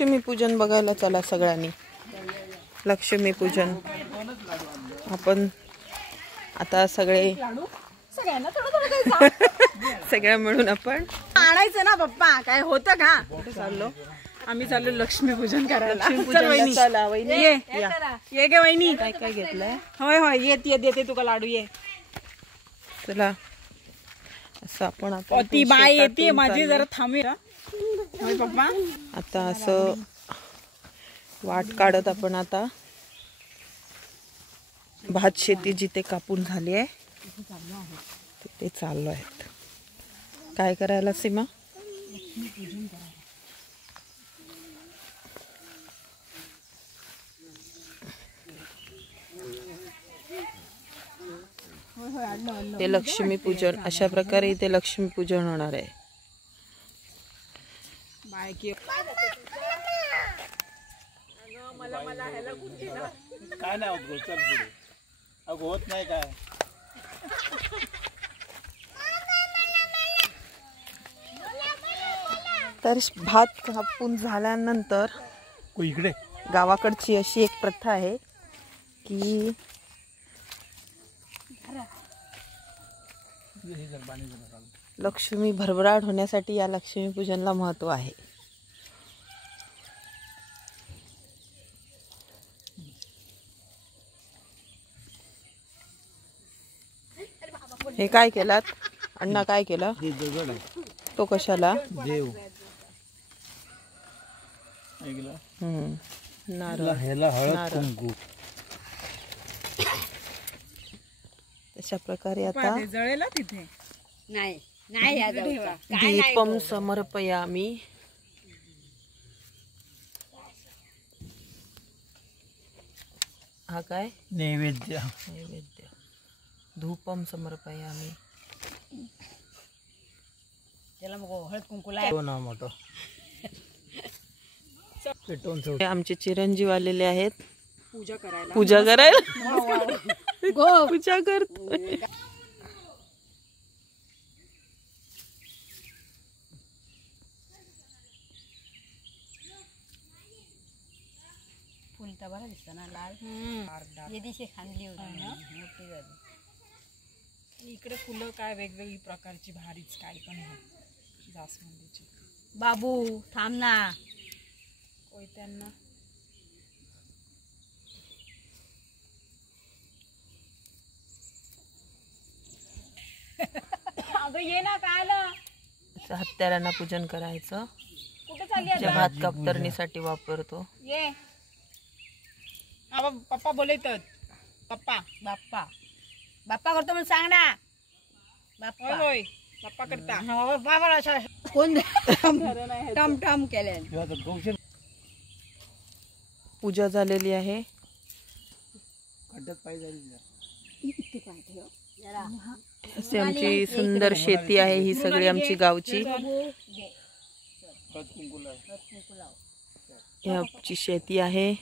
लक्ष्मीपूजन बघायला चला सगळ्यांनी. लक्ष्मीपूजन आपण आता सगळे सगळ्या मिळून आपण आणायचं ना पप्पा. काय होतं का? चाललो आम्ही चाललो लक्ष्मीपूजन करायला. लक्ष्मीपूजन. चला वहिनी ये ये गे वहिनी. काय काय घेतलंय? होय होय येत ये देते तुका लाडू. ये चला असं आपण आता ती बाय येते शेतातून माझी चालले. जरा थांबे. होय पप्पा. आता असं वाट काढत आपण आता भात शेती जिथे कापून झाली आहे तिथे चाललो आहेत. काय करायला सीमा? ते लक्ष्मीपूजन अशा प्रकारे इथे लक्ष्मीपूजन होणार आहे. बाय की काय नाही होत चल पुढे. अगं होत नाही काय. तर भात कापून झाल्यानंतर इकडे गावाकडची अशी एक प्रथा आहे की लक्ष्मी भरभराट होण्यासाठी या लक्ष्मीपूजनला महत्त्व आहे. हे काय केलात अण्णा? काय केलं तो? कशाला? देव नारळ. ह्याला हळद नारळ. कुंकू. अशा प्रकारे आता जळेला तिथे नाही नाही दीपम समर्पयामी. हा काय नैवेद्य. नैवेद्य. धूपम समर्पयामी. त्याला मग हळद कुंकुला तो ना मोठं पेटवून ठेव. हे आमचे चिरंजीव आलेले आहेत पूजा करायला. पूजा करायला. पूजा करतोय. फुल तर बरा दिसतं ना लाल. ये दिवशी खांदली होती मोठी झाली. इकडे फुलं काय वेगवेगळी प्रकारची भारीच काय पण आहे. जास्वंदीची. बाबू थांब ना. कोयत्यांना अगं ये ना. काय आलं? हत्यारांना पूजन करायचं. कुठे चालली जे भात कापतरणीसाठी वापरतो. ये पप्पा बोलतात. पप्पा बाप्पा बाप्पा करतो म्हणून सांग ना. बाप्पा होय पप्पा करता. बाबा कोण टम टम केले. पूजा झालेली आहे. अशी आमची सुंदर शेती आहे. ही सगळी आमची गावची ही आमची शेती आहे.